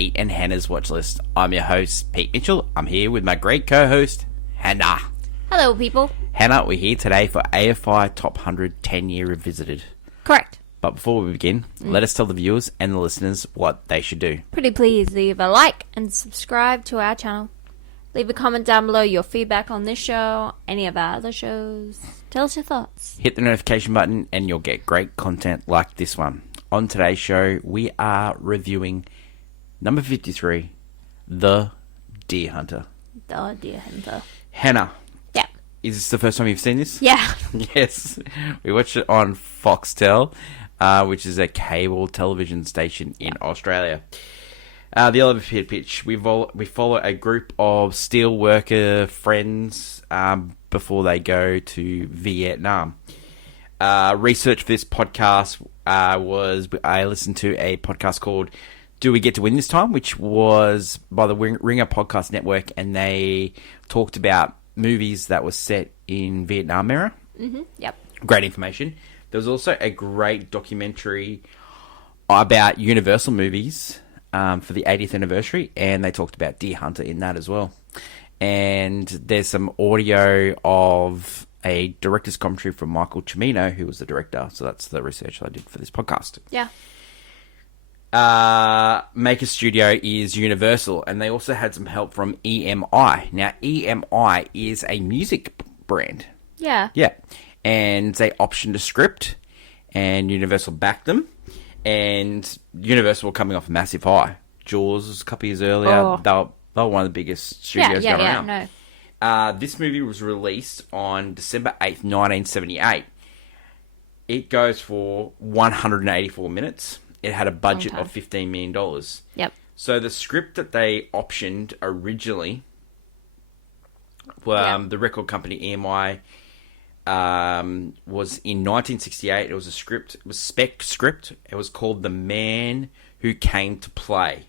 Pete and Hannah's Watch List. I'm your host, Pete Mitchell. I'm here with my great co-host, Hannah. Hello, people. Hannah, we're here today for AFI Top 100 10-Year Revisited. Correct. But before we begin, let us tell the viewers and the listeners what they should do. Pretty please leave a like and subscribe to our channel. Leave a comment down below your feedback on this show, any of our other shows. Tell us your thoughts. Hit the notification button and you'll get great content like this one. On today's show, we are reviewing number 53, The Deer Hunter. The Deer Hunter. Hannah. Yeah. Is this the first time you've seen this? Yeah. Yes. We watched it on Foxtel, which is a cable television station in Australia. The elevator pitch. We follow a group of steelworker friends before they go to Vietnam. Research for this podcast was I listened to a podcast called Do We Get to Win This Time, which was by the Ringer Podcast Network, and they talked about movies that were set in Vietnam era. Mm-hmm. Yep. Great information. There was also a great documentary about Universal movies for the 80th anniversary, and they talked about Deer Hunter in that as well. And there's some audio of a director's commentary from Michael Cimino, who was the director. So that's the research I did for this podcast. Yeah. Maker Studio is Universal, and they also had some help from EMI. Now, EMI is a music brand. Yeah. Yeah. And they optioned a script, and Universal backed them. And Universal were coming off a massive high. Jaws was a couple years earlier. Oh. They were one of the biggest studios going around. No. This movie was released on December 8th, 1978. It goes for 184 minutes. It had a budget of $15 million. Yep. So the script that they optioned originally, the record company EMI, was in 1968. It was a script. It was spec script. It was called The Man Who Came to Play.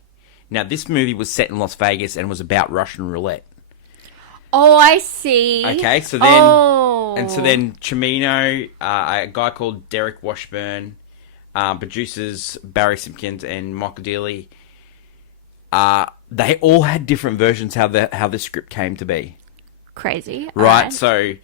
Now, this movie was set in Las Vegas and was about Russian roulette. Oh, I see. Okay, so then, Cimino, a guy called Derek Washburn, producers Barry Simpkins and Michael Dealey, they all had different versions how the script came to be. Crazy. Right, so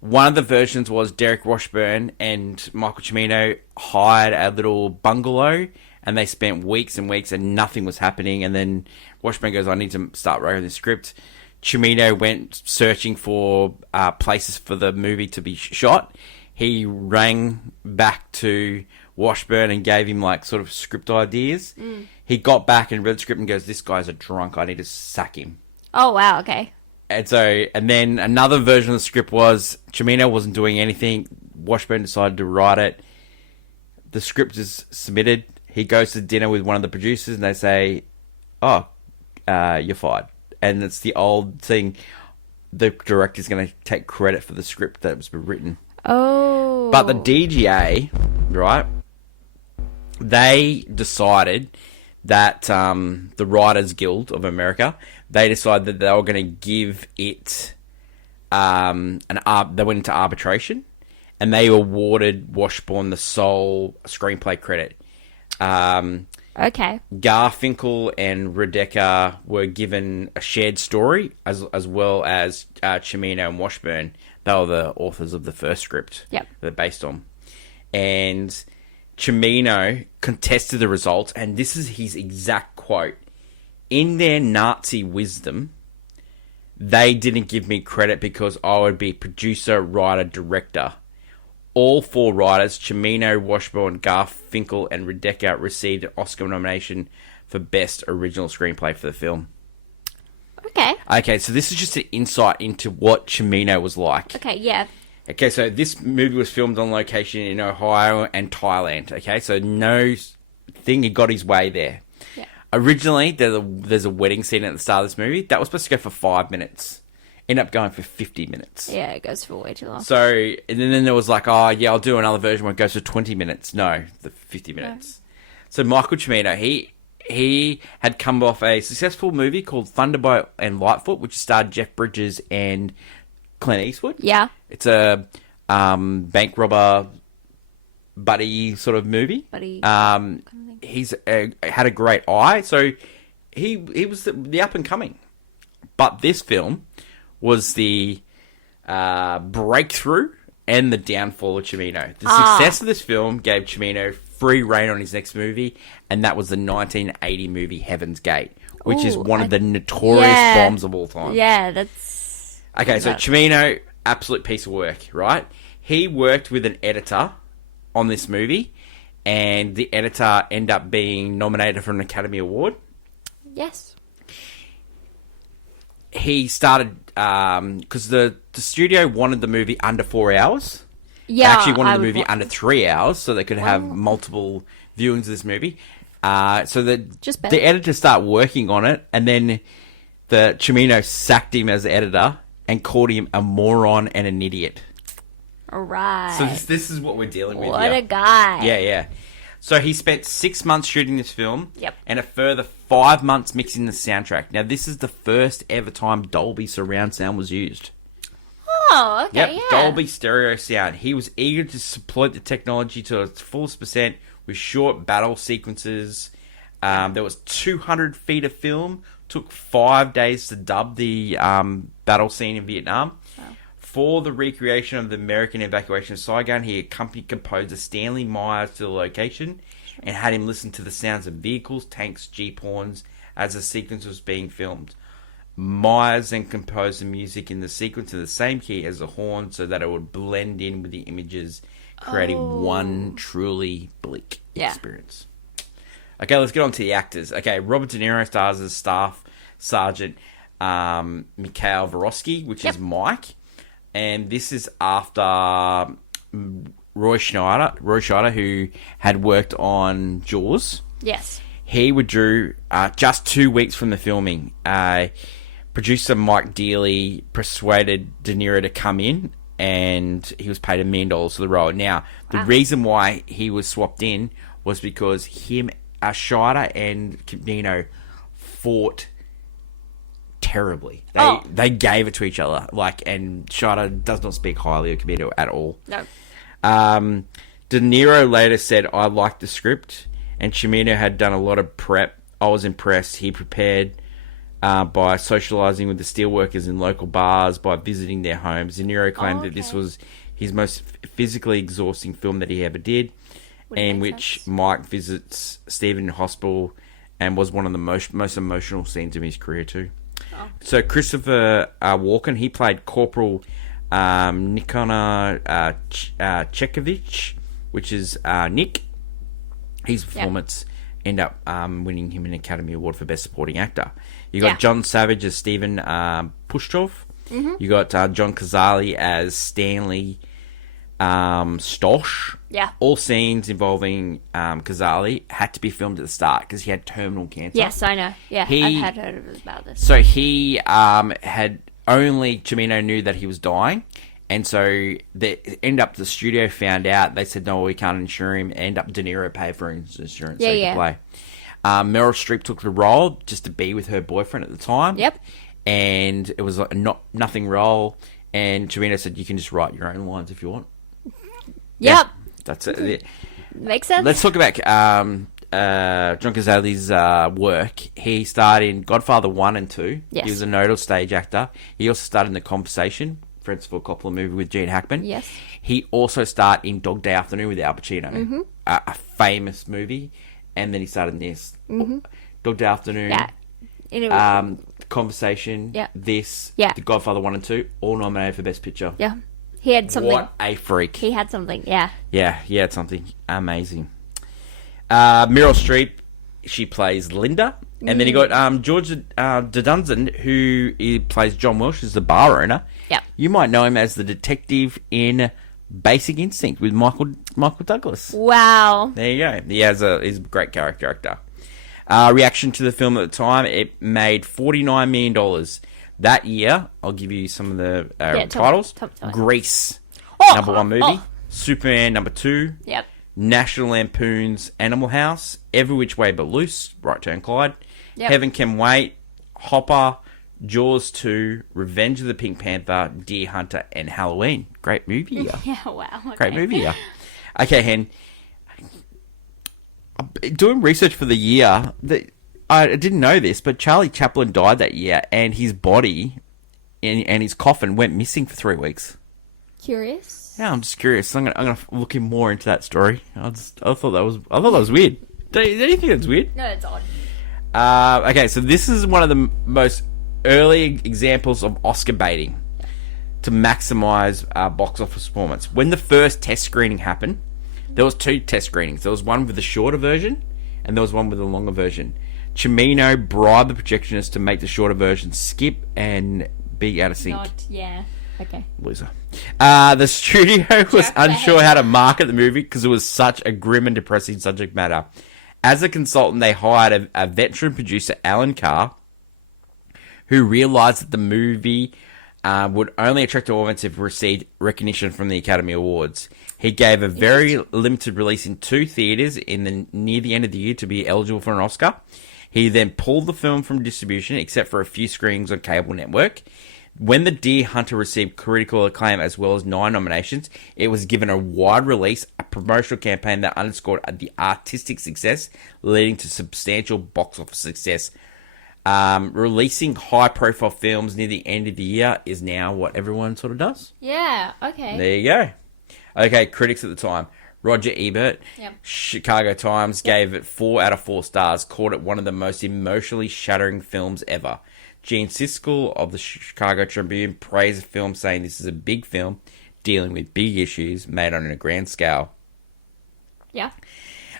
one of the versions was Derek Washburn and Michael Cimino hired a little bungalow, and they spent weeks and weeks and nothing was happening, and then Washburn goes, I need to start writing the script. Cimino went searching for places for the movie to be shot. He rang back to Washburn and gave him sort of script ideas. He got back and read the script and goes, this guy's a drunk, I need to sack him. Oh, wow, okay. And then another version of the script was Cimino wasn't doing anything. Washburn decided to write it. The script is submitted. He goes to dinner with one of the producers and they say, you're fired. And it's the old thing, the director's going to take credit for the script that was written. Oh. But the DGA, right, they decided that the Writers Guild of America, they decided that they were going to give it they went into arbitration, and they awarded Washburn the sole screenplay credit. Okay. Garfinkel and Rebecca were given a shared story, as well as Cimino and Washburn. They were the authors of the first script. Yep. They're based on. And Cimino contested the results, and this is his exact quote. In their Nazi wisdom, they didn't give me credit because I would be producer, writer, director. All four writers, Cimino, Washburn, Garfinkel, and Rebecca, received an Oscar nomination for Best Original Screenplay for the film. Okay, so this is just an insight into what Cimino was like. Okay, yeah. Okay, so this movie was filmed on location in Ohio and Thailand. Okay, so no thing, he got his way there. Yeah. Originally, there's a wedding scene at the start of this movie. That was supposed to go for 5 minutes. Ended up going for 50 minutes. Yeah, it goes for way too long. So, and then there was I'll do another version where it goes for 20 minutes. No, the 50 minutes. No. So Michael Cimino, he had come off a successful movie called Thunderbolt and Lightfoot, which starred Jeff Bridges and Clint Eastwood. Yeah. It's a bank robber buddy sort of movie. Buddy. He's had a great eye, so he was the up and coming. But this film was the breakthrough and the downfall of Cimino. The success of this film gave Cimino free reign on his next movie, and that was the 1980 movie Heaven's Gate, which is one of the notorious bombs of all time. Yeah, that's... Okay, so Cimino, absolute piece of work, right? He worked with an editor on this movie, and the editor ended up being nominated for an Academy Award. Yes. He started, because the studio wanted the movie under 4 hours. Yeah, They actually wanted the movie under 3 hours so they could have multiple viewings of this movie. So the editor started working on it, and then the Cimino sacked him as the editor and called him a moron and an idiot. All right. So this is what we're dealing with What here. a guy. Yeah. So he spent 6 months shooting this film. Yep. And a further 5 months mixing the soundtrack. Now, this is the first ever time Dolby surround sound was used. Oh, okay, Yep, yeah. Dolby stereo sound. He was eager to exploit the technology to its fullest percent with short battle sequences. There was 200 feet of film. Took 5 days to dub the battle scene in Vietnam. Wow. For the recreation of the American evacuation of Saigon, he accompanied composer Stanley Myers to the location and had him listen to the sounds of vehicles, tanks, jeep horns as the sequence was being filmed. Myers then composed the music in the sequence in the same key as the horn so that it would blend in with the images, creating one truly bleak experience. Okay, let's get on to the actors. Okay, Robert De Niro stars as Staff Sergeant Mikhail Vorosky, which is Mike. And this is after Roy Scheider, who had worked on Jaws. Yes. He withdrew just 2 weeks from the filming. Producer Mike Dealey persuaded De Niro to come in, and he was paid $1 million for the role. Now, the reason why he was swapped in was because Scheider and De Niro fought terribly. They gave it to each other. And Scheider does not speak highly of Camino at all. No. De Niro later said, "I liked the script, and Cimino had done a lot of prep. I was impressed. He prepared by socializing with the steelworkers in local bars, by visiting their homes." De Niro claimed that this was his most physically exhausting film that he ever did, in which Mike visits Stephen in hospital, and was one of the most emotional scenes of his career too. So Christopher Walken, he played Corporal Nikonor Chekovich, which is Nick. His performance ended up winning him an Academy Award for Best Supporting Actor. You got John Savage as Stephen Pushchov. Mm-hmm. You got John Cazale as Stanley Stosh. Yeah. All scenes involving Cazale had to be filmed at the start because he had terminal cancer. Yes, I know. Yeah, I've had heard about this. So he had only Cimino knew that he was dying, and so the studio found out. They said, "No, we can't insure him." End up De Niro paid for his insurance so he could play. Meryl Streep took the role just to be with her boyfriend at the time. Yep. And it was nothing role. And Cimino said, "You can just write your own lines if you want." Yep. Yeah, that's it. Makes sense. Let's talk about John Cazale's work. He starred in Godfather 1 and 2. Yes. He was a notable stage actor. He also starred in The Conversation, Francis Ford Coppola movie with Gene Hackman. Yes. He also starred in Dog Day Afternoon with Al Pacino, a famous movie. And then he starred in this. Dog Day Afternoon. Yeah. Conversation. Yeah. This. Yeah. The Godfather 1 and 2. All nominated for Best Picture. Yeah. He had something. What a freak. He had something, yeah. Yeah, he had something amazing. Meryl Streep, she plays Linda. And then you got George Dudunzin, who plays John Welsh, is the bar owner. Yeah. You might know him as the detective in Basic Instinct with Michael Douglas. Wow. There you go. He's a great character actor. Reaction to the film at the time, it made $49 million. That year, I'll give you some of the titles. Top. Grease, number 1 movie. Superman, number 2. Yep. National Lampoon's Animal House. Every Which Way But Loose. Right Turn Clyde. Yep. Heaven Can Wait. Hopper. Jaws 2. Revenge of the Pink Panther. Deer Hunter. And Halloween. Great movie. Yeah, wow. Okay. Great movie. Okay, Hen. Doing research for the year, I didn't know this, but Charlie Chaplin died that year, and his body and his coffin went missing for 3 weeks. Curious? Yeah, I'm just curious. I'm gonna look in more into that story. I thought that was weird. Don't you think that's weird? No, it's odd. Okay, so this is one of the most early examples of Oscar baiting to maximize box office performance. When the first test screening happened, there was 2 test screenings. There was one with the shorter version, and there was one with the longer version. Cimino bribed the projectionist to make the shorter version skip and be out of sync. Yeah. Okay. Loser. The studio was unsure how to market the movie because it was such a grim and depressing subject matter. As a consultant, they hired a veteran producer, Alan Carr, who realized that the movie would only attract an audience if it received recognition from the Academy Awards. He gave a very limited release in 2 theaters near the end of the year to be eligible for an Oscar. He then pulled the film from distribution, except for a few screenings on cable network. When The Deer Hunter received critical acclaim as well as 9 nominations, it was given a wide release, a promotional campaign that underscored the artistic success, leading to substantial box office success. Releasing high-profile films near the end of the year is now what everyone sort of does. Yeah, okay. There you go. Okay, critics at the time. Roger Ebert, Chicago Times, gave it 4 out of 4 stars, called it one of the most emotionally shattering films ever. Gene Siskel of the Chicago Tribune praised the film, saying this is a big film dealing with big issues made on a grand scale. Yeah.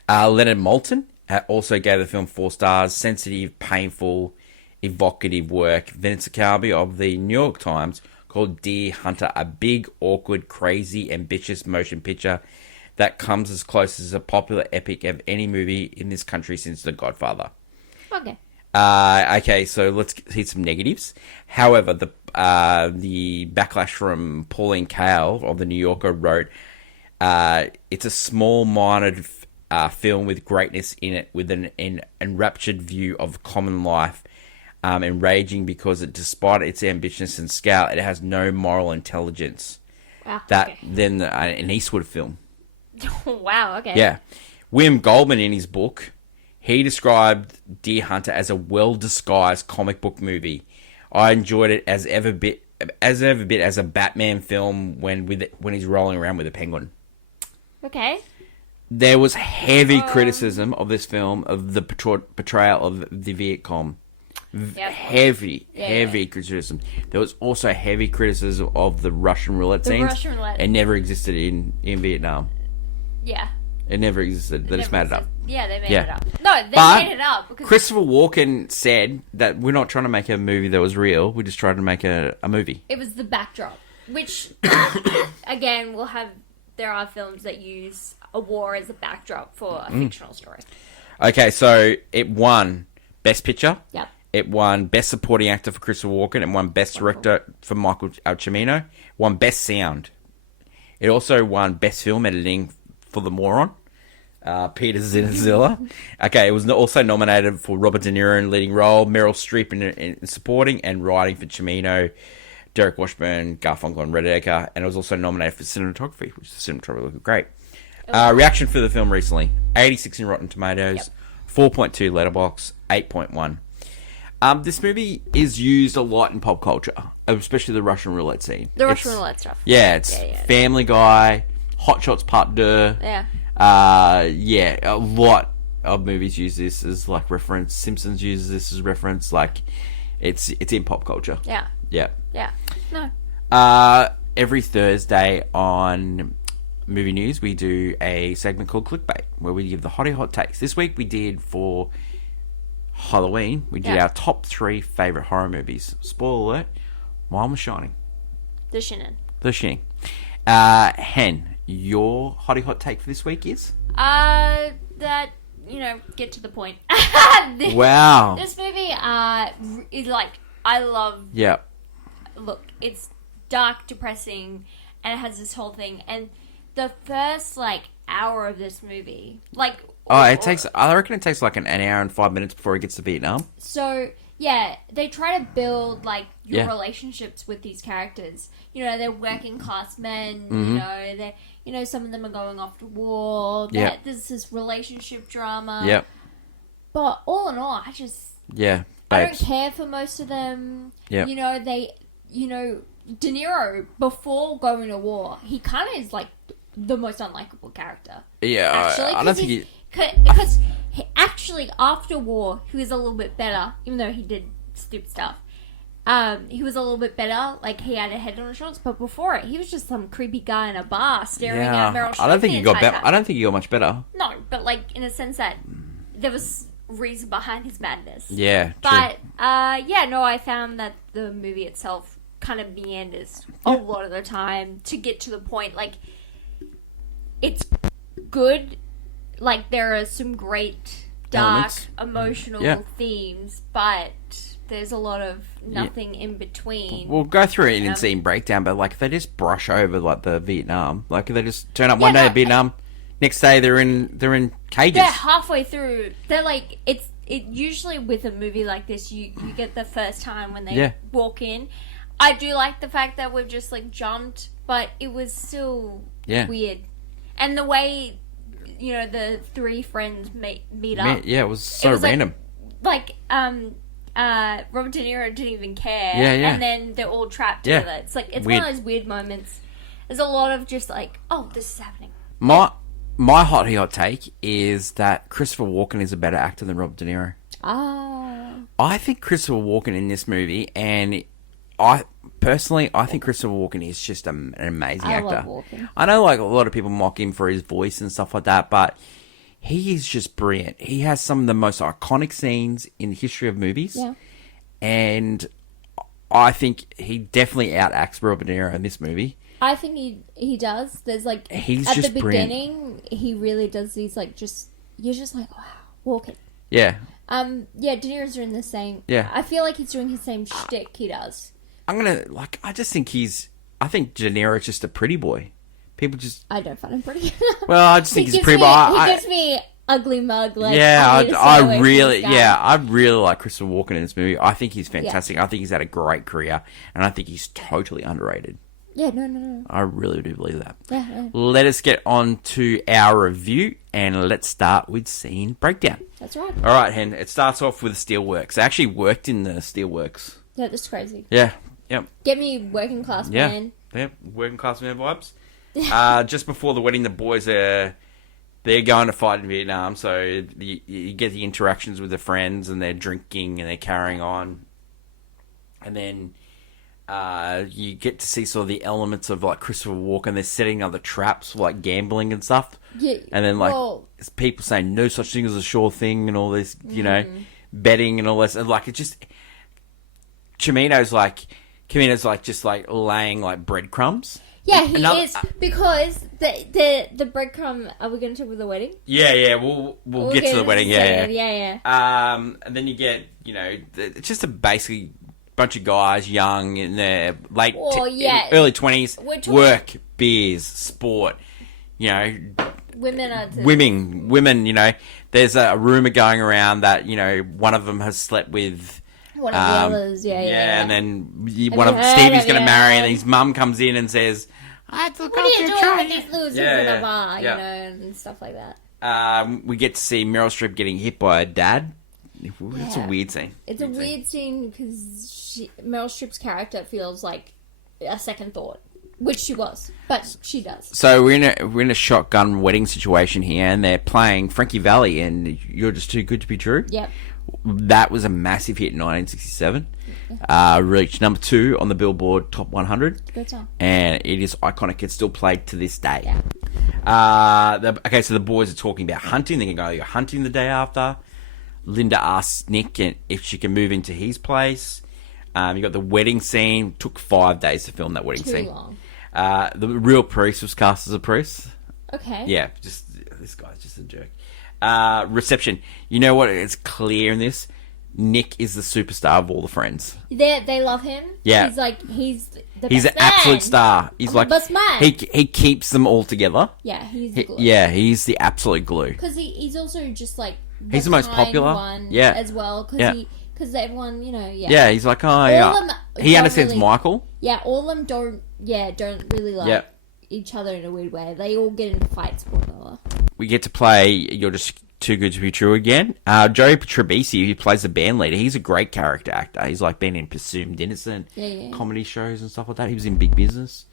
Leonard Maltin also gave the film 4 stars. Sensitive, painful, evocative work. Vanessa Kirby of the New York Times called Deer Hunter a big, awkward, crazy, ambitious motion picture that comes as close as a popular epic of any movie in this country since The Godfather. Okay. Okay, so let's hit some negatives. However, the backlash from Pauline Kael of the New Yorker wrote, it's a small-minded film with greatness in it, with an enraptured view of common life, enraging because despite its ambitions and scale, it has no moral intelligence. Wow. Then an Eastwood film. Wow. Okay. Yeah, William Goldman in his book, he described Deer Hunter as a well-disguised comic book movie. I enjoyed it as ever bit as a Batman film when he's rolling around with a penguin. Okay. There was heavy criticism of this film, of the portrayal of the Viet Cong. Yep. Heavy criticism. There was also heavy criticism of the Russian roulette scenes. Russian roulette. It never existed in Vietnam. Yeah. It never existed. They just made it up. Yeah, they made it up. No, they made it up. Because Christopher Walken said that we're not trying to make a movie that was real. We're just trying to make a movie. It was the backdrop, which, again, there are films that use a war as a backdrop for a fictional story. Okay, so it won Best Picture. Yep. It won Best Supporting Actor for Christopher Walken. It won Best Director for Michael Cimino. It won Best Sound. It also won Best Film Editing for The Moron, Peter Zinzilla. Okay, it was also nominated for Robert De Niro in leading role, Meryl Streep in supporting, and writing for Cimino, Derek Washburn, Garfunkel, and Redeker. And it was also nominated for cinematography, which the cinematography looked great. Reaction for the film recently: 86 in Rotten Tomatoes, 4.2 Letterboxd, 8.1. This movie is used a lot in pop culture, especially the Russian roulette scene. Russian roulette stuff. Yeah, it's Family Guy, Hot Shots Part 2. Yeah. A lot of movies use this as like reference. Simpsons uses this as reference. Like, it's in pop culture. Yeah. Yeah. Yeah. No. Every Thursday on Movie News, we do a segment called Clickbait, where we give the hot takes. This week we did for Halloween, we did our top 3 favourite horror movies. Spoiler alert, mine was Shining. The Shining. Hen, your hot take for this week is? That, get to the point. Wow. This movie is like, I love... Yeah. Look, it's dark, depressing, and it has this whole thing. And the first, hour of this movie, I reckon it takes like an hour and 5 minutes before it gets to Vietnam. So, yeah, they try to build, your relationships with these characters. They're working class men, some of them are going off to war. There's this relationship drama. Yep. But all in all, I Yeah, I don't babes. care for most of them. Yeah. De Niro, before going to war, he kind of is like the most unlikable character. Yeah, Actually, I don't think he... because actually after war he was a little bit better, even though he did stupid stuff. He was a little bit better, like he had a head on his shoulders. But before it, he was just some creepy guy in a bar staring at Meryl Streep. I don't think the he got entire better. time. I don't think he got much better. No, but like in a sense that there was reason behind his madness. Yeah, But I found that the movie itself kind of meanders a lot of the time to get to the point. Like, it's good. Like, there are some great dark, emotional themes, but there's a lot of nothing in between. We'll go through it in scene breakdown, but like they just brush over like the Vietnam. Like they just turn up one day at Vietnam, next day they're in cages. They're halfway through. They're like it usually with a movie like this, you get the first time when they walk in. I do like the fact that we've just like jumped, but it was still weird, and the way the three friends meet up. Yeah, it was so random. Like Robert De Niro didn't even care. Yeah. And then they're all trapped together. It's like, it's weird. One of those weird moments. There's a lot of just like, oh, this is happening. My hot take is that Christopher Walken is a better actor than Robert De Niro. I think Christopher Walken in this movie, and I think Christopher Walken is just an amazing actor. I love Walken. I know like a lot of people mock him for his voice and stuff like that, but he is just brilliant. He has some of the most iconic scenes in the history of movies. Yeah. And I think he definitely outacts Robert De Niro in this movie. I think he does. There's like, he's at just the brilliant. beginning, he really does these like you're just like, wow, Walken. Yeah. De Niro's doing the same. Yeah. I feel like he's doing his same shtick he does. I think De Niro's just a pretty boy. People just... I don't find him pretty. Well, I just think he's a pretty boy. He gives me ugly mug. Like, I really like Christopher Walken in this movie. I think he's fantastic. I think he's had a great career, and I think he's totally underrated. Yeah, no. I really do believe that. Yeah. Let us get on to our review, and let's start with scene breakdown. That's right. All right, Hen. It starts off with the steelworks. I actually worked in the steelworks. Yeah, that's crazy. Yeah. Yep. Get me working class man. Yeah, working class man vibes. Just before the wedding, the boys they're going to fight in Vietnam, so you get the interactions with the friends, and they're drinking and they're carrying on, and then you get to see sort of the elements of like Christopher Walken. They're setting up the traps for like gambling and stuff. Yeah, and then like it's people saying no such thing as a sure thing and all this, betting and all this, and like it just Camino's like just like laying like breadcrumbs. Yeah, he is, because the breadcrumb. Are we going to talk about the wedding? Yeah, we'll get to the wedding. Yeah. And then you get it's just a basically bunch of guys, young in their early 20s, work, beers, sport. Women. There's a rumor going around that one of them has slept with one of the others. Yeah. And then Stevie's going to marry, and his mum comes in and says, what are you doing with these losers in the bar? And stuff like that. We get to see Meryl Streep getting hit by her dad. It's a weird scene. It's a weird scene because Meryl Streep's character feels like a second thought, which she was, but she does. So we're in a shotgun wedding situation here, and they're playing Frankie Valli and You're Just Too Good to Be True. Yep. That was a massive hit in 1967. Reached number 2 on the Billboard Top 100. Good song. And it is iconic. It's still played to this day. Yeah. So the boys are talking about hunting. They're going to go hunting the day after. Linda asks Nick if she can move into his place. You got the wedding scene. Took 5 days to film that wedding scene. Too long. The real priest was cast as a priest. Okay. Yeah, this guy's just a jerk. Reception. You know what? It's clear in this. Nick is the superstar of all the friends. They love him. Yeah. He's the He's best an absolute star. He's like the best man. He keeps them all together. Yeah, he's the glue. He's the absolute glue. Because he's also just like he's the most popular one as well. Because everyone, Yeah, he's like, he understands really, Michael. Yeah, all of them don't really like each other in a weird way. They all get into fights, one another. We get to play You're Just Too Good to Be True again. Joey Tribisi, who plays the band leader, he's a great character actor. He's like been in Presumed Innocent, comedy shows and stuff like that. He was in Big Business.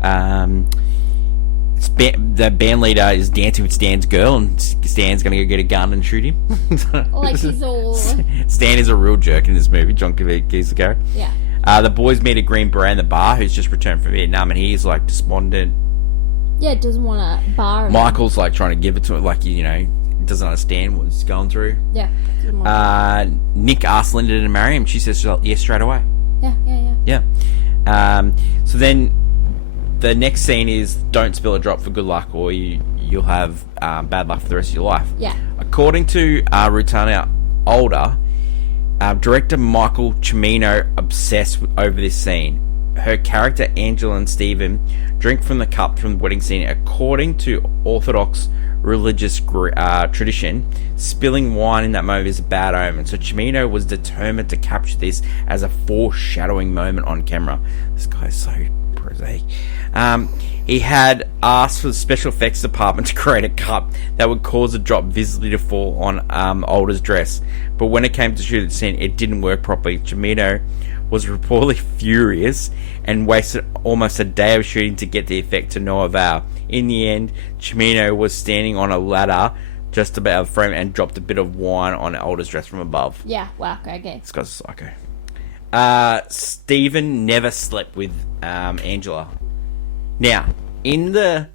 The band leader is dancing with Stan's girl, and Stan's going to go get a gun and shoot him. Like he's all... Stan is a real jerk in this movie. John Cusack. Yeah. The boys meet a Green Beret in the bar who's just returned from Vietnam, and he's like despondent. Yeah, doesn't want a bar. Michael's like trying to give it to him, like, you know, doesn't understand what he's going through. Yeah. Nick asks Linda to marry him. She says yes straight away. Yeah. So then the next scene is don't spill a drop for good luck, or you'll have bad luck for the rest of your life. Yeah. According to Rutana Older, director Michael Cimino obsessed over this scene. Her character Angela and Stephen drink from the cup from the wedding scene. According to Orthodox religious tradition, spilling wine in that moment is a bad omen. So Cimino was determined to capture this as a foreshadowing moment on camera. This guy's so prosaic. He had asked for the special effects department to create a cup that would cause a drop visibly to fall on Older's dress. But when it came to shoot the scene, it didn't work properly. Cimino was reportedly furious and wasted almost a day of shooting to get the effect to no avail. In the end, Cimino was standing on a ladder just about the frame and dropped a bit of wine on Older's dress from above. Yeah, wow, okay. This guy's a psycho. Stephen never slept with Angela. Now, in the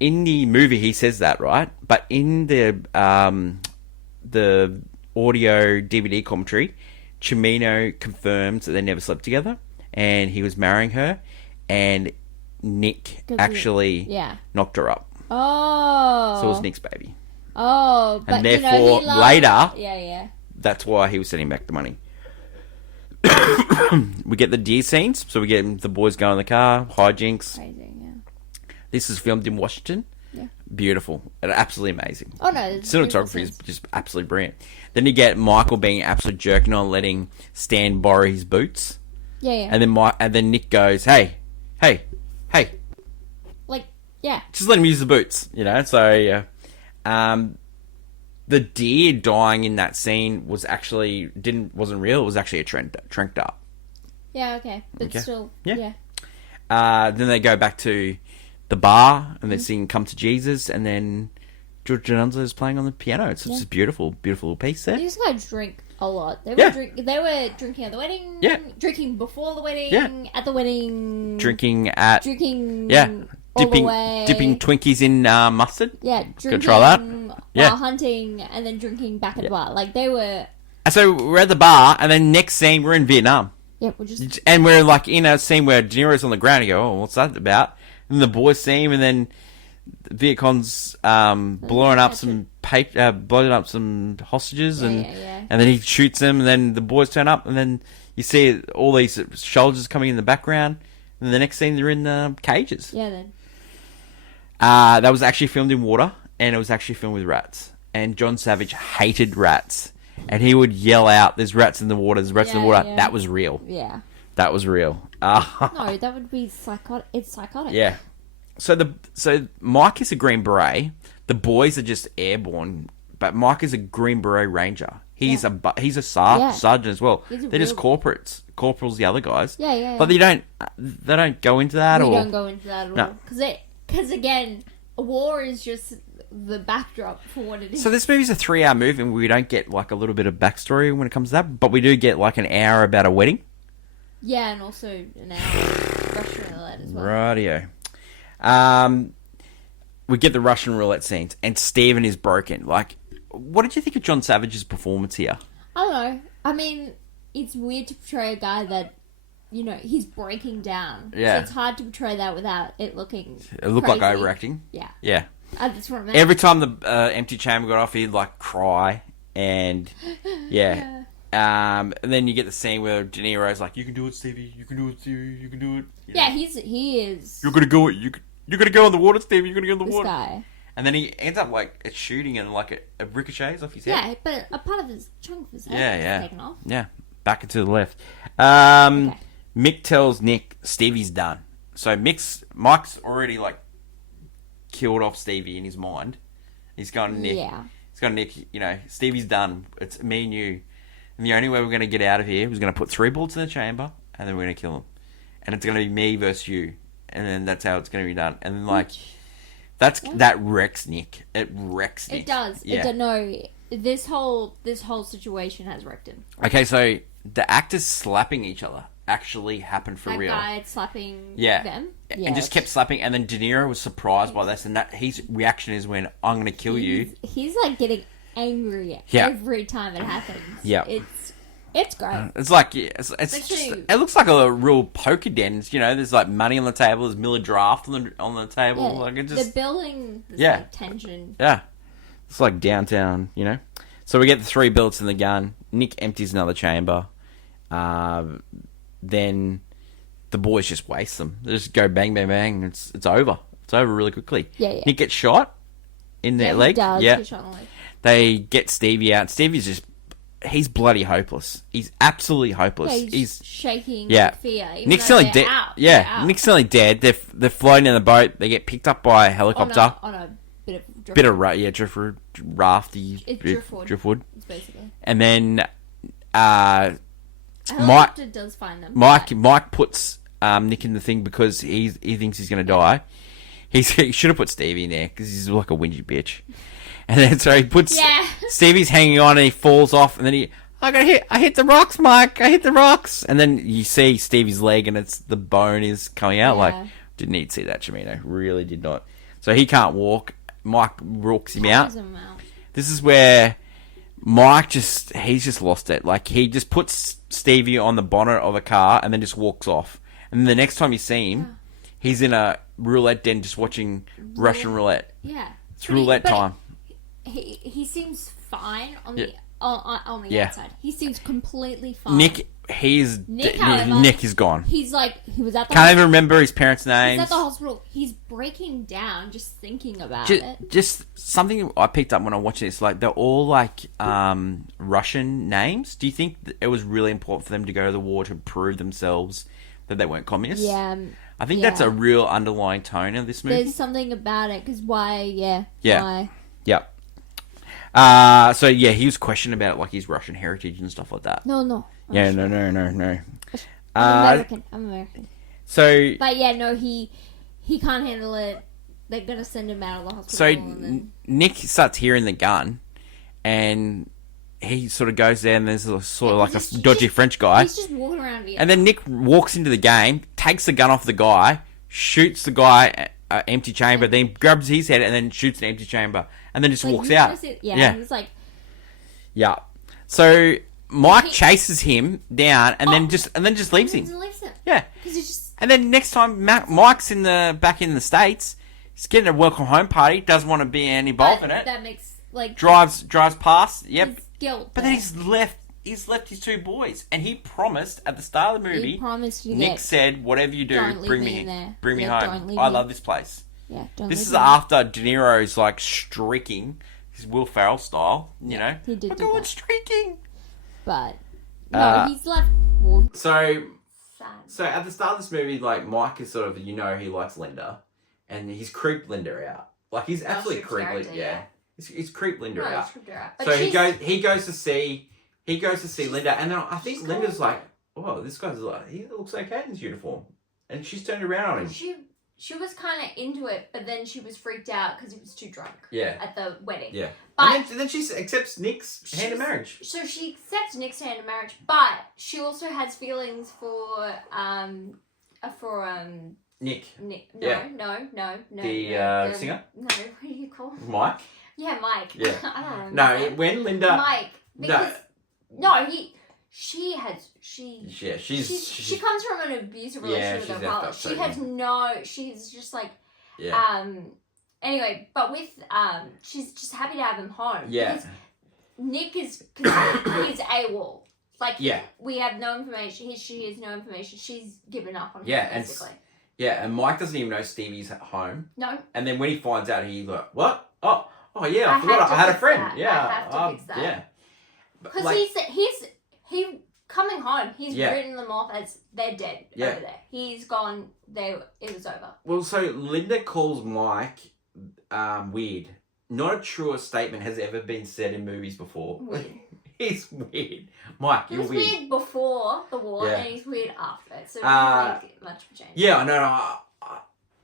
movie he says that, right? But in the audio DVD commentary, Cimino confirms that they never slept together and he was marrying her, and Nick actually knocked her up. Oh. So it was Nick's baby. Oh, but and therefore, later, yeah. that's why he was sending back the money. We get the deer scenes, so we get the boys going in the car, hijinks. Crazy, yeah. This is filmed in Washington. Yeah. Beautiful. And absolutely amazing. Oh, no. Cinematography is just absolutely brilliant. Then you get Michael being absolute jerking on letting Stan borrow his boots. Yeah. And then Nick goes, hey. Like, yeah. Just let him use the boots, you know? So, the deer dying in that scene wasn't real. It was actually a tranked up. Yeah, okay. But still, yeah. Then they go back to the bar and they sing "Come to Jesus," and then George Janunza is playing on the piano. It's just a beautiful, beautiful piece there. These guys drink a lot. They were drinking at the wedding. Yeah. Drinking before the wedding. Yeah. At the wedding. Drinking. Yeah. All the way. Dipping Twinkies in mustard. Yeah. Drinking. Try that. While hunting, and then drinking back at the bar. Like they were. So we're at the bar, and then next scene we're in Vietnam. Yeah, we're like in a scene where De Niro's on the ground. You go, oh, what's that about? And the boys see him, and then Viet Cong's blowing up some hostages, and then he shoots them, and then the boys turn up, and then you see all these soldiers coming in the background, and the next scene they're in cages. Yeah, then. That was actually filmed in water, and it was actually filmed with rats. And John Savage hated rats, and he would yell out, "There's rats in the water! There's rats in the water!" Yeah. That was real. Yeah. That was real. No, that would be psychotic. It's psychotic. Yeah. So Mike is a Green Beret. The boys are just airborne, but Mike is a Green Beret Ranger. He's a sergeant as well. They're just corporates. Corporals, the other guys. Yeah. But they don't go into that. We don't go into that at all. Because again, a war is just the backdrop for what it is. So this movie's a 3-hour movie, and we don't get like a little bit of backstory when it comes to that, but we do get like an hour about a wedding. Yeah, and also an hour Russian roulette as well. Rightio. We get the Russian roulette scenes, and Steven is broken. Like, what did you think of John Savage's performance here? I don't know. I mean, it's weird to portray a guy that, you know, he's breaking down. Yeah. So it's hard to portray that without it looking It looked crazy. like overacting. Yeah. Yeah. That's what I meant. Every time the empty chamber got off, he'd like cry, and yeah. And then you get the scene where De Niro's like, "You can do it, Stevie. You can do it, Stevie. You can do it." Yeah, he is. You're gonna go. You're gonna go in the water, Stevie. You're gonna go in the this water. Guy. And then he ends up like shooting, and like it ricochets off his head. Yeah, but a part of his chunk of his head is taken off. Yeah, back into the left. Mick tells Nick Stevie's done. So Mike's already like killed off Stevie in his mind. He's going to Nick. Yeah. He's He's got Nick, Stevie's done. It's me and you. And the only way we're going to get out of here is going to put 3 bullets in the chamber, and then we're going to kill him. And it's going to be me versus you. And then that's how it's going to be done. And then, that wrecks Nick. It wrecks Nick. It does. Yeah. This whole situation has wrecked him. Okay, so the actors slapping each other actually happened for real. That guy slapping them? Yeah. And just kept slapping. And then De Niro was surprised by this. And that his reaction is when, I'm going to kill you. He's like getting angry every time it happens. Yeah. It's great. It's like, it looks like a real poker den. There's like money on the table. There's Miller Draft on the table. Yeah, Like it just, the building, like tension. Yeah. It's like downtown, So we get the 3 bullets in the gun. Nick empties another chamber. Then the boys just waste them. They just go bang, bang, bang. It's over. It's over really quickly. Yeah. Nick gets shot in the leg. He does get shot in the leg. They get Stevie out. Stevie's just... He's bloody hopeless. He's absolutely hopeless. Yeah, he's shaking with fear. Nick's nearly dead. Yeah, Nick's nearly dead. They're floating in the boat. They get picked up by a helicopter. On a bit of driftwood, rafty. It's driftwood. It's basically. And then helicopter does find them. Mike puts Nick in the thing because he thinks he's going to die. He should have put Stevie in there because he's like a whingy bitch. And then so he puts Stevie's hanging on and he falls off and then I hit the rocks, Mike. I hit the rocks. And then you see Stevie's leg and the bone is coming out. Like, didn't need to see that, Chimino. Really did not. So he can't walk. Mike rooks him out. This is where Mike he's just lost it. Like, he just puts Stevie on the bonnet of a car and then just walks off. And the next time you see him, he's in a roulette den just watching Russian roulette. Yeah. It's roulette time. He seems fine on the outside. He seems completely fine. Nick is gone. He was at the Can't even remember his parents' names. He's at the hospital. He's breaking down just thinking about it. Just something I picked up when I watched this. Like, they're all like Russian names. Do you think it was really important for them to go to the war to prove themselves that they weren't communists? Yeah. I think that's a real underlying tone of this movie. There's something about it because why? Yeah. Why? Yep. So he was questioning about like his Russian heritage and stuff like that. No. Yeah, no. I'm American. So. But he can't handle it. They're gonna send him out of the hospital. So Nick starts hearing the gun, and he sort of goes there, and there's sort of like a dodgy French guy. He's just walking around. And then Nick walks into the game, takes the gun off the guy, shoots the guy. Empty chamber, then grabs his head and then shoots an empty chamber, and then just walks out. Yeah. He's like, So Mike chases him down, and then just leaves him. Yeah. And then next time Mike's back in the States, he's getting a welcome home party. Doesn't want to be involved in it. That makes drives past. Yep. Guilt. But then he's left his 2 boys, and he promised at the start of the movie. Nick said, "Whatever you do, bring me home. I love this place." Yeah. This is after De Niro's like streaking, his Will Ferrell style. He did. I'm streaking. But no, he's left. So at the start of this movie, like Mike is sort of he likes Linda, and he's creeped Linda out. Like he's absolutely creeped Linda. Yeah. He's creeped Linda out. So he goes to see. He goes to see Linda, and then I think Linda's like, "Oh, this guy's like, he looks okay in his uniform," and she's turned around on him. She was kind of into it, but then she was freaked out because he was too drunk. Yeah. At the wedding. Yeah. But and then she accepts Nick's hand in marriage. So she accepts Nick's hand in marriage, but she also has feelings for Nick. No. The singer. No, what do you call him? Mike. Yeah, Mike. Yeah. I don't know. know. No, when Linda. Mike. Because she comes from an abusive relationship with her father. She's just like anyway, but with she's just happy to have him home. Yeah. Because Nick is he's AWOL. Like we have no information. She has no information. She's given up on him basically. And Mike doesn't even know Stevie's at home. No. And then when he finds out, he's like, "What? Oh yeah, I forgot I had a friend." That. Yeah. I have to fix that. Yeah. Because he's coming home. He's written them off as they're dead over there. He's gone. It was over. Well, so Linda calls Mike weird. not a truer statement has ever been said in movies before. Weird. He's weird. Mike, He you're was weird. weird before the war, Yeah. and he's weird after it. So it doesn't make much of a change. Yeah,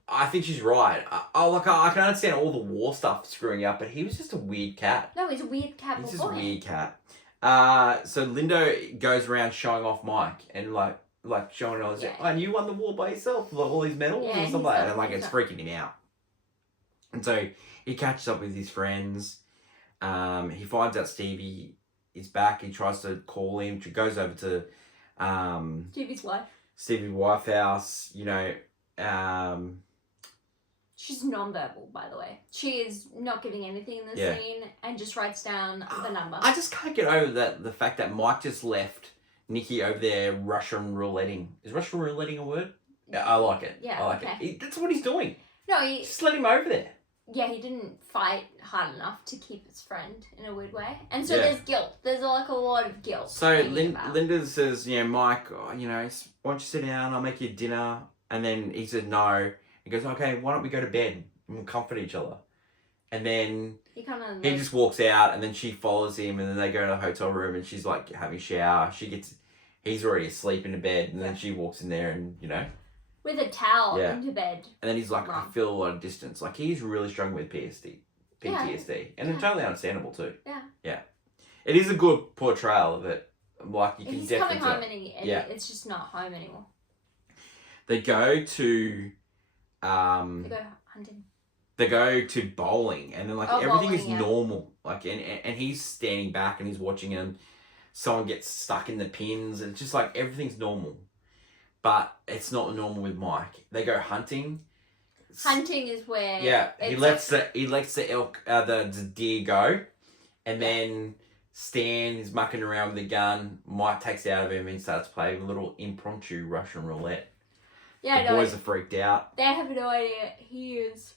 I think she's right. I can understand all the war stuff screwing up, but he was just a weird cat. No, he's a weird cat He's just before a him. weird cat. So Lindo goes around showing off Mike and like showing others, Yeah. and you won the war by yourself, like all these medals Yeah, and stuff he's like that. not- And like he's it's not. freaking him out. And so he catches up with his friends. He finds out Stevie is back. He tries to call him. He goes over to Stevie's wife. Stevie's wife house. You know, She's non-verbal, by the way. She is not giving anything in the Yeah. scene and just writes down the number. I just can't get over the fact that Mike just left Nikki over there Russian rouletting. Is Russian rouletting a word? Yeah, I like it. Yeah, I like okay. it. That's what he's doing. No, he Just let him over there. he didn't fight hard enough to keep his friend in a weird way, and so Yeah. there's guilt. There's like a lot of guilt. So hanging about. Linda says, Mike, why don't you sit down? I'll make you dinner. And then he said no. He goes, okay, why don't we go to bed and we'll comfort each other? And then he kind of he just walks out, and then she follows him, and then they go to the hotel room, and she's like having a shower. He's already asleep in the bed, and then she walks in there, and with a towel Yeah. into bed. and then he's like, I Wrong. feel a lot of distance. Like he's really struggling with PTSD, and it's totally understandable too. Yeah. It is a good portrayal of it. Like you can He's definitely coming home tell. and Yeah. it's just not home anymore. They go to They go hunting. they go to bowling, and then everything is bowling, yeah. normal. Like and he's standing back and he's watching, and someone gets stuck in the pins, and it's just like everything's normal. But it's not normal with Mike. They go hunting. Hunting is where He it's lets the elk the deer go, and then Stan is mucking around with the gun. Mike takes it out of him and starts playing a little impromptu Russian roulette. The boys are freaked out. They have no idea he is.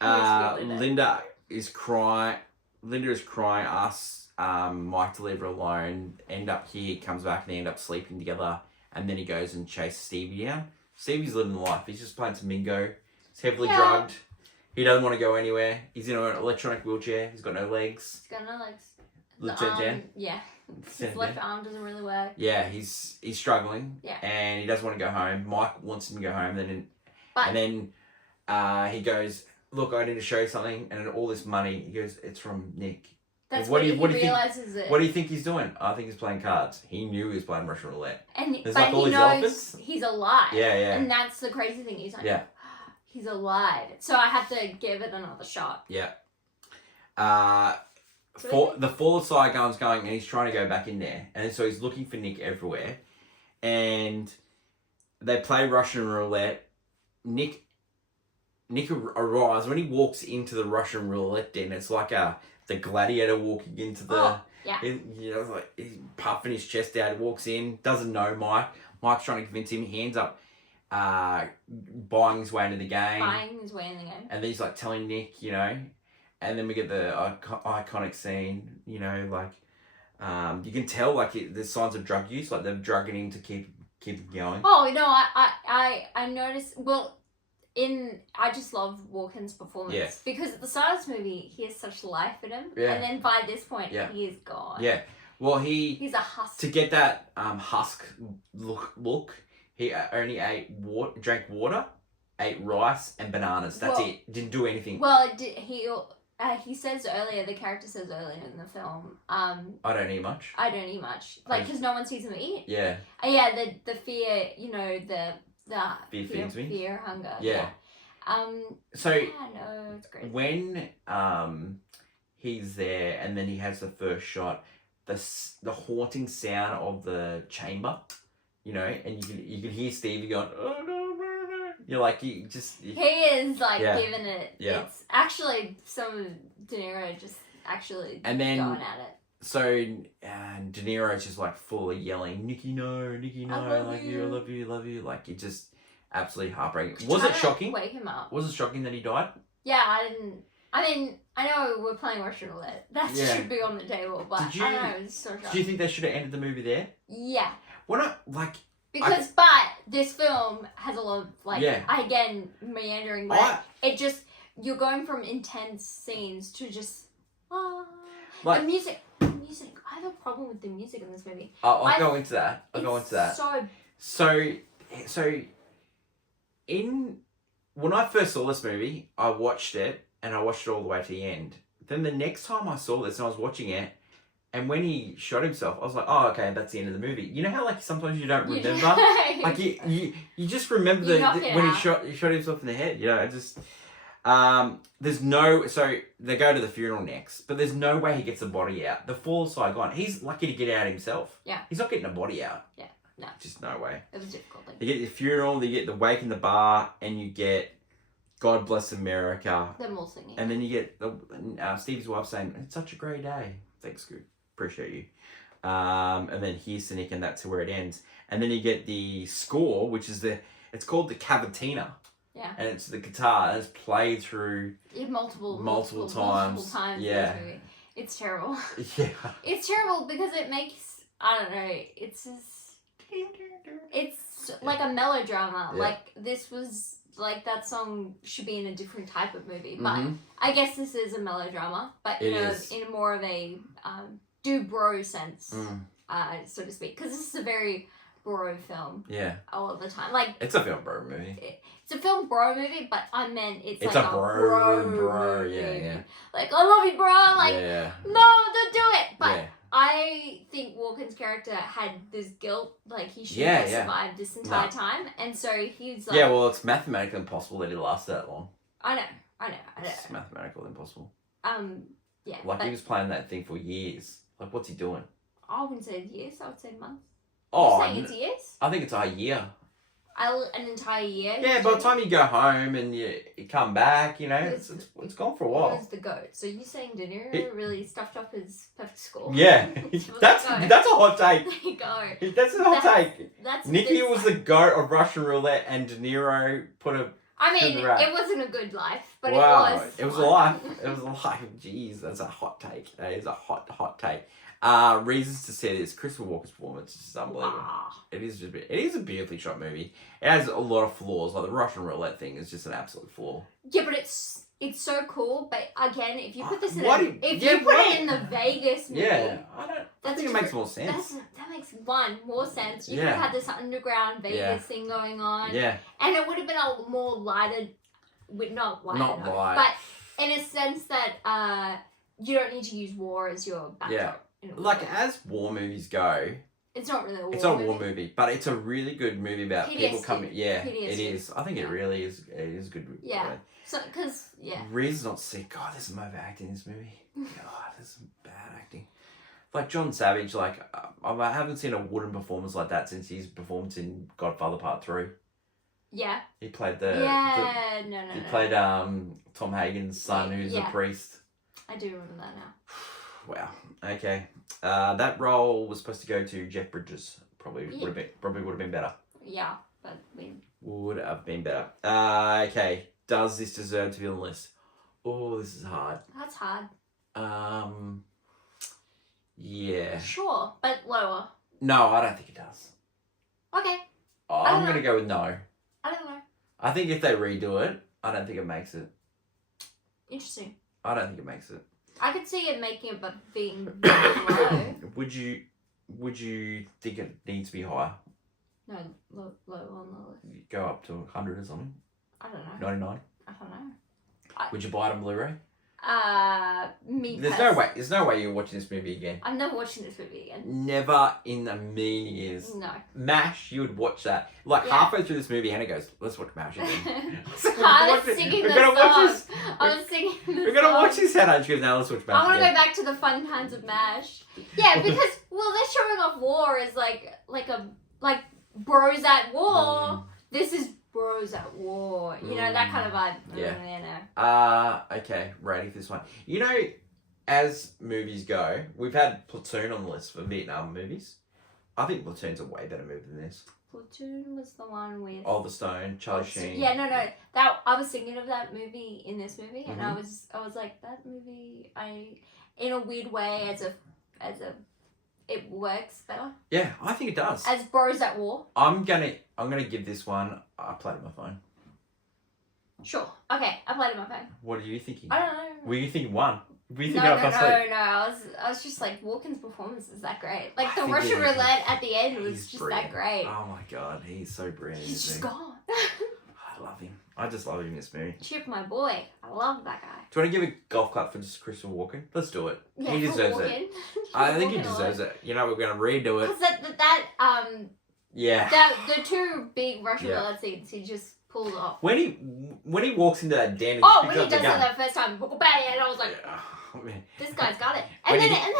Feeling it. Linda is crying. Asks Mike to leave her alone. End up here, comes back, and they end up sleeping together. And then he goes and chases Stevie down. Stevie's living the life. He's just playing some bingo. He's heavily drugged. He doesn't want to go anywhere. He's in an electronic wheelchair. He's got no legs. He's got no legs. Lieutenant Dan. Yeah. His Lieutenant left Dan. arm doesn't really work. Yeah, he's struggling. Yeah. And he doesn't want to go home. Mike wants him to go home. But And then he goes, look, I need to show you something. And all this money, he goes, it's from Nick. that's what what do you- he what do you think- realizes it. What do you think he's doing? I think he's playing cards. He knew he was playing Russian roulette. And There's but like all he these knows elephants. he's alive. Yeah. And that's the crazy thing. He's like, Yeah. he's alive. So I have to give it another shot. Yeah. So The fall side gun's going, and he's trying to go back in there. And so he's looking for Nick everywhere. And they play Russian roulette. Nick arrives. When he walks into the Russian roulette den, it's like the gladiator walking into the... Oh, yeah. It's like he's puffing his chest out. He walks in, doesn't know Mike. Mike's trying to convince him. He ends up buying his way into the game. Buying his way in the game. And then he's like telling Nick, and then we get the iconic scene, you can tell there's signs of drug use, like they're drugging him to keep him going. Oh no, I noticed. Well, I just love Walken's performance Yeah. because at the start of this movie he has such life in him, Yeah. and then by this point Yeah. he is gone. Yeah, well He's a husk. to get that husk look, he only drank water, ate rice and bananas. That's Well- it. Didn't do anything. Well, he says earlier. The character says earlier in the film, I don't eat much. I don't eat much, because no one sees him eat. Yeah, Yeah, the fear, the Fear feeds me. fear, hunger. Yeah. So Yeah, no, it's great. when he's there and then he has the first shot, the haunting sound of the chamber, and you can hear Stevie going, oh no, no, no. You're like He is Yeah. giving it. Yeah. It's actually some of De Niro just actually And then- going at it. so De Niro's just like fully yelling, Nikki no, I love like you. I love you, like it just absolutely heartbreaking. Was it Trying to shocking? Wake him up. Was it shocking that he died? Yeah, I didn't. I mean, I know we're playing Russian roulette. That Yeah. should be on the table, but Did I you- don't know. It's so shocking. Do you think they should have ended the movie there? Yeah, Why not? Like because but this film has a lot of Yeah. again meandering. But it just you're going from intense scenes to just Like- the music. I have a problem with the music in this movie. I'll go into that. So when I first saw this movie, I watched it and I watched it all the way to the end. Then the next time I saw this and I was watching it, and when he shot himself, I was like, oh, okay, that's the end of the movie. You know how like sometimes you don't remember, like you just remember when he shot himself in the head. You know, it just there's no, so they go to the funeral next, but there's no way he gets the body out. The fall of Saigon, he's lucky to get out himself. Yeah, he's not getting a body out. Yeah, no, just no way. It was difficult. You get the funeral, you get the wake in the bar, and you get God Bless America. Them all singing. And then you get Steve's wife saying, "It's such a great day. Thanks, good. Appreciate you." And then here's Nick, and that's where it ends. And then you get the score, which is it's called the Cavatina. Yeah. And it's the guitar, and it's played through multiple times. Yeah. In this movie. It's terrible. Yeah. It's terrible because it makes, I don't know, it's like a melodrama. Yeah. Like this was like that song should be in a different type of movie, but I guess this is a melodrama, but in a more of a do bro sense, so to speak, because this is a very bro film. Yeah. All of the time, like it's a film bro movie. It's a film bro movie, but I meant it's like a bro movie. Yeah. Like I love you, bro. Like no, don't do it. But I think Walken's character had this guilt, like he should have survived this entire time, and so he's like, well, it's mathematically impossible that he lasted that long. I know. It's mathematically impossible. Yeah. Like he was playing that thing for years. Like, what's he doing? I wouldn't say years. I would say months. Oh, you're saying it's years? I think it's a year. An entire year. Yeah, by the time you go home and you come back, you know, it's gone for a while. He was the goat. So you saying De Niro really stuffed up his perfect score? Yeah, that's a hot take. There you go. That's a hot take. That's Nicky was the goat of Russian roulette, and De Niro put a. I mean, it wasn't a good life, but it was. It was a life. It was a life. Jeez, that's a hot take. That is a hot take. Reasons to say this: Christopher Walken's performance is just unbelievable. It is a beautifully shot movie. It has a lot of flaws. Like the Russian roulette thing is just an absolute flaw. Yeah, but it's so cool. But again, if you put this in it in the Vegas movie, I think it makes more sense. That makes more sense. You could have had this underground Vegas thing going on. Yeah, and it would have been a more lighted, not light, but in a sense that you don't need to use war as your backdrop. Yeah. Like as war movies go, it's not really a war movie. It's not a war movie, but it's a really good movie about PTSD. people coming. Yeah, PTSD. It is. I think it really is. It is a good. Yeah. So, because Reasons not sick. God, there's some overacting in this movie. God, there's some bad acting. Like John Savage, like I haven't seen a wooden performance like that since his performance in Godfather Part 3. Yeah. He played He played Tom Hagen's son, who's a priest. I do remember that now. Wow. Okay. That role was supposed to go to Jeff Bridges. Probably would have been better. Yeah, but would have been better. Okay. Does this deserve to be on the list? Oh, this is hard. That's hard. Yeah. Sure, but lower. No, I don't think it does. Okay. I'm gonna go with no. I don't know. I think if they redo it, I don't think it makes it. Interesting. I don't think it makes it. I could see it making it, but being very low. Would you think it needs to be higher? No, low on the list. Go up to 100 or something? I don't know. 99? I don't know. Would you buy it on Blu-ray? There's no way you're watching this movie again. I'm never watching this movie again. Never in a million years. No. MASH, you would watch that. Halfway through this movie, Hannah goes, let's watch MASH again. I was singing the song. We're going to watch this, Hannah. She goes, now let's watch MASH I want to go back to the fun times of MASH. Yeah, because, they're showing off war as like bros at war. This is bros at war. You know, that kind of vibe. Yeah. Okay, ready for this one. You know, as movies go, we've had Platoon on the list for Vietnam movies. I think Platoon's a way better movie than this. Platoon was the one with Oliver Stone, Charlie Sheen. Yeah, no. That I was thinking of that movie in this movie, and I was like, that movie. In a weird way, as a, it works better. Yeah, I think it does. As bros at war. I'm gonna give this one. I played on my phone. Sure. Okay, I played it on my phone. What are you thinking? I don't know. Were you thinking one? Were you No, thinking no, half no, past eight? no. I was just like, Walken's performance is that great. Like, I the think Russian it is. roulette at the end was He's just brilliant. that great. Oh my god, he's so brilliant. He's isn't just he? gone. I love him. I just love him in this movie. Chip, my boy. I love that guy. Do you want to give a golf clap for just Christopher Walken? Let's do it. Yeah, He deserves it. it. I think he deserves it. You know, we're going to redo it. Because Yeah. the two big Russian Yeah. roulette scenes, he just pulled off. When he walks into that den and Oh, picks when he up the does gun. it that first time, bang, and I was like, Oh, man. this guy's got it. When And he then,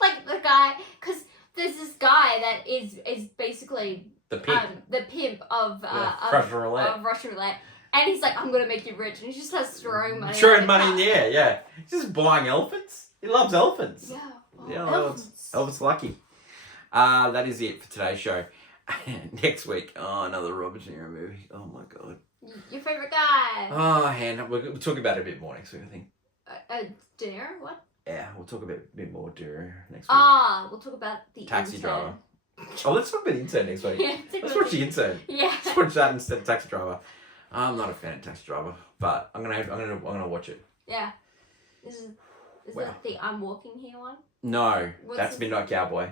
like, the guy, because there's this guy that is basically The pimp. the pimp of Russian roulette. of Russian roulette, and he's like, I'm gonna make you rich, and he just starts throwing money. Throwing at money in the the air, yeah. He's just buying elephants. He loves elephants. Yeah. Oh, Yeah, elephants. Elvis lucky. That is it for today's show. Next week, another Robert De Niro movie. Oh my god. Your favorite guy? Oh, Hannah, we'll talk about it a bit more next week, I think. De Niro? What? Yeah, we'll talk a bit more De Niro next week. We'll talk about the Taxi intern. Driver. Oh, let's talk about the Intern next week. Yeah, Let's watch the Intern. Yeah. Let's watch that instead of Taxi Driver. I'm not a fan of Taxi Driver, but I'm gonna watch it. Yeah. Is Wow. that the I'm Walking Here one? No, What's that's this? Midnight Cowboy.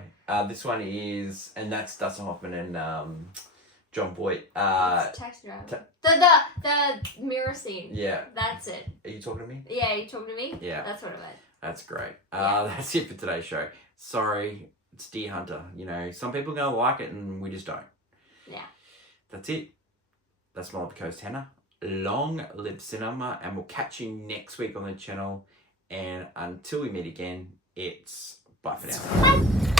This one is, and that's Dustin Hoffman and John Boyd. It's Taxi Driver. The mirror scene. Yeah. That's it. Are you talking to me? Yeah, you talking to me? Yeah. That's what I meant. That's great. Yeah. That's it for today's show. Sorry, it's Deer Hunter. You know, some people are gonna like it, and we just don't. Yeah. That's it. That's my Love Coast Hannah. Long live cinema, and we'll catch you next week on the channel. And until we meet again, it's bye for now. Bye.